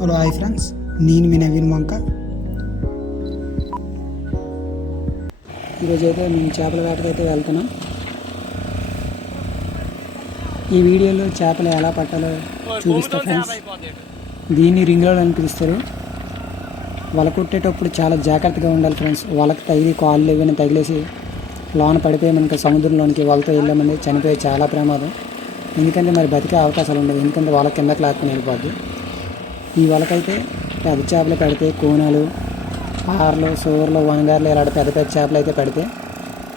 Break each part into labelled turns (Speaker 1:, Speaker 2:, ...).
Speaker 1: Hello hi friends నేను మీ నవీన్ వంక. ఈరోజు అయితే మేము చేపల వేటకైతే వెళ్తున్నాం. ఈ వీడియోలో చేపలు ఎలా పట్టాలో చూపిస్తా ఫ్రెండ్స్ దీన్ని రింగ్లోడ్ అని పిలుస్తారు. వల కొట్టేటప్పుడు చాలా జాగ్రత్తగా ఉండాలి ఫ్రెండ్స్ వలకు తగిలి కాళ్ళు ఏమైనా తగిలేసి లోన పడిపోయి మనకి సముద్రంలోనికి వలతో వెళ్ళామంటే చనిపోయే చాలా ప్రమాదం. ఎందుకంటే మరి బతికే అవకాశాలు ఉండవు. ఎందుకంటే వాళ్ళ కిందకి లాక్కుని వెళ్ళిపోద్ది. ఈ వలకైతే పెద్ద చేపలు పెడితే కోనలు పార్లు సూర్లు వనగారులు ఇలాంటి పెద్ద పెద్ద చేపలు అయితే పెడితే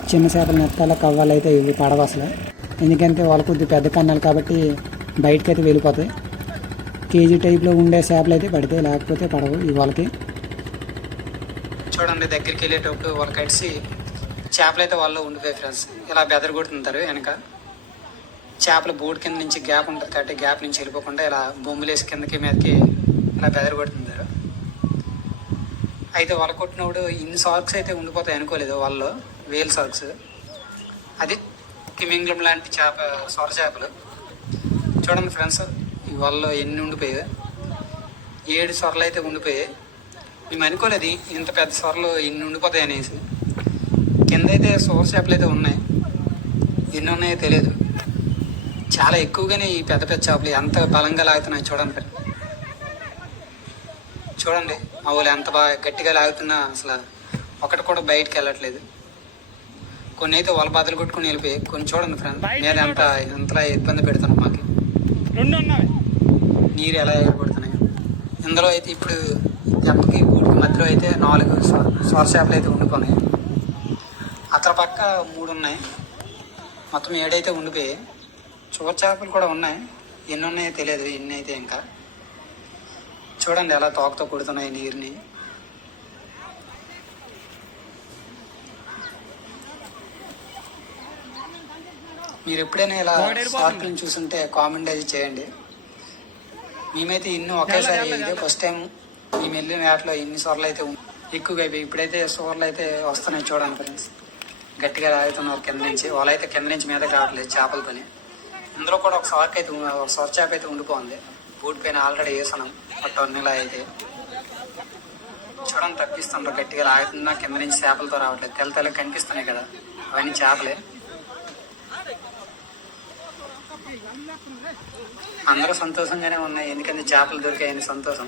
Speaker 1: చిన్న చేపలు నెత్తాల కవ్వాలు అయితే ఇవి పడవు అసలు. ఎందుకంటే వాళ్ళ కొద్ది పెద్ద కన్నాలు కాబట్టి బయటకు అయితే వెళ్ళిపోతాయి. కేజీ టైప్లో ఉండే చేపలు అయితే పడితే లేకపోతే పడవు ఈ వాళ్ళకి చూడండి దగ్గరికి వెళ్ళేటప్పుడు వాళ్ళకి కడిసి చేపలు అయితే వాళ్ళు ఉండిపోయి ఫ్రెండ్స్ ఇలా బెదర్ కొడుతుంటారు వెనక. చేపల బోర్డు కింద నుంచి గ్యాప్ ఉంటుంది కాబట్టి గ్యాప్ నుంచి వెళ్ళిపోకుండా ఇలా బొమ్మలేసి కిందకి మీదకి ఇలా బెదరు అయితే వల కొట్టినప్పుడు ఇన్ని సాక్స్ అయితే ఉండిపోతాయి అనుకోలేదు వాళ్ళు వేల్ సాక్స్. అది కిమింగ్లం లాంటి చేప సొర చేపలు. చూడండి ఫ్రెండ్స్ ఈ వలలో ఎన్ని ఉండిపోయాయి. ఏడు సొరలు అయితే ఉండిపోయాయి. మేము అనుకోలేదు ఇంత పెద్ద సొరలు ఎన్ని ఉండిపోతాయి అనేసి. కింద అయితే సొర చేపలు అయితే ఉన్నాయి. ఎన్ని ఉన్నాయో తెలియదు చాలా ఎక్కువగానే ఈ పెద్ద పెద్ద చేపలు ఎంత బలంగా లాగుతున్నాయి చూడండి. చూడండి. మా వాళ్ళు ఎంత బాగా గట్టిగా లాగుతున్నా అసలు ఒకటి కూడా బయటికి వెళ్ళట్లేదు. కొన్ని అయితే వాళ్ళ బాధలు కొట్టుకుని వెళ్ళిపోయి కొన్ని చూడండి ఫ్రెండ్ మీద ఎంత ఎంతలా ఇబ్బంది పెడుతున్నాం మాకు.
Speaker 2: రెండు ఉన్నాయి.
Speaker 1: నీరు ఎలా ఎగరబడుతున్నాయి ఇందులో అయితే ఇప్పుడు దెబ్బకి గూడికి మధ్యలో అయితే నాలుగు సొర చేపలు అయితే ఉండిపోయినాయి. అక్కడ పక్క మూడు ఉన్నాయి. మొత్తం ఏడైతే ఉండిపోయాయి. చూర చేపలు కూడా ఉన్నాయి. ఎన్ని ఉన్నాయో తెలియదు. ఎన్ని అయితే ఇంకా. చూడండి ఎలా తోకతో కొడుతున్నాయి నీరుని. మీరు ఎప్పుడైనా ఇలా స్పార్క్లను చూస్తుంటే కామెంట్ అది చేయండి. మేమైతే ఇన్ని ఒకేసారి ఇదే ఫస్ట్ టైం మేము వెళ్ళిన వేటలో ఇన్ని సోర్లు అయితే ఎక్కువగా అయిపోయి ఇప్పుడైతే సోర్లు అయితే వస్తున్నాయి చూడండి ఫ్రెండ్స్. గట్టిగా లాగుతున్నారు కింద నుంచి. వాళ్ళైతే కింద నుంచి మీదకి రావట్లేదు చేపలతోని. ఇందులో కూడా ఒక సోర్క్ అయితే ఒక సొర చేప అయితే ఉండిపోయింది బూట్ పైన ఆల్రెడీ వేసాను. ఒక టన్నులా అయితే. చూడండి తప్పిస్తుండ్రు గట్టిగా లాగుతున్నా కింద నుంచి చేపలతో రావట్లేదు. తెల్ల తెల్ల కనిపిస్తున్నాయి కదా అవన్నీ చేపలే. అందరూ సంతోషంగానే ఉన్నాయి. ఎందుకంటే చేపలు దొరికాయని సంతోషం.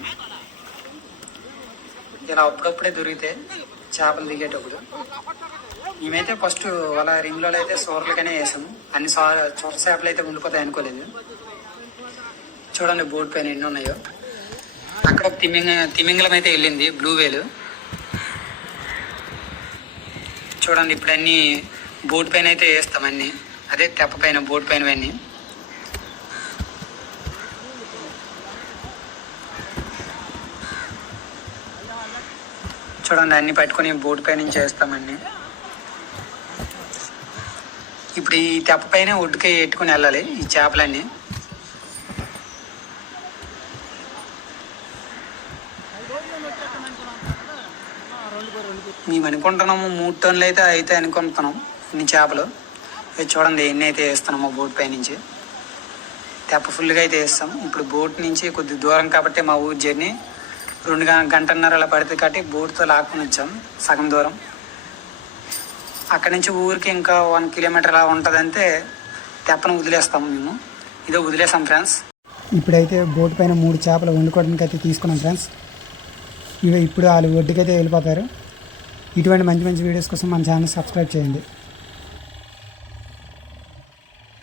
Speaker 1: ఇలా అప్పుడప్పుడే దొరికితే చేపలు దిగేటప్పుడు. మేమైతే ఫస్ట్ వాళ్ళ రింగ్లో అయితే సోర్లకనే వేసాము. అన్ని సా చొర చేపలు అయితే ఉండిపోతాయి అనుకోలేదు. చూడండి బోట్ పైన ఎన్ని ఉన్నాయో. అక్కడ తిమింగ తిమింగలం అయితే వెళ్ళింది బ్లూ వేలు. చూడండి ఇప్పుడు అన్నీ బోట్ పైన అయితే వేస్తాం అదే తెప్ప పైన బోట్ పైన అన్నీ. చూడండి అన్ని పట్టుకొని బోర్డు పై నుంచి వేస్తామండి ఇప్పుడు ఈ తెప్ప పైన ఒడ్డుకే ఎట్టుకుని వెళ్ళాలి ఈ చేపలన్నీ. మేము అనుకుంటున్నాము మూడు టన్నులు అయితే అయితే అనుకుంటున్నాం ఇన్ని చేపలు. ఇది చూడండి ఎన్ని అయితే వేస్తున్నాము బోట్ పై నుంచి తెప్ప ఫుల్గా అయితే వేస్తాం. ఇప్పుడు బోట్ నుంచి కొద్ది దూరం కాబట్టి మా ఊరు జర్నీ రెండు గంటన్నర అలా పడుతుంది కాబట్టి బోట్తో లాక్కుని వచ్చాం సగం దూరం. అక్కడి నుంచి ఊరికి ఇంకా వన్ కిలోమీటర్ అలా ఉంటుందంటే తెప్పను వదిలేస్తాము మేము. ఇదో వదిలేసాం ఫ్రెండ్స్. ఇప్పుడైతే బోట్ పైన మూడు చేపలు వండుకోవడానికి అయితే తీసుకున్నాం ఫ్రెండ్స్. ఇవి ఇప్పుడు వాళ్ళు ఒడ్డుకైతే వెళ్ళిపోతారు. ఇటువంటి మంచి మంచి వీడియోస్ కోసం మన ఛానల్ సబ్స్క్రైబ్ చేయండి.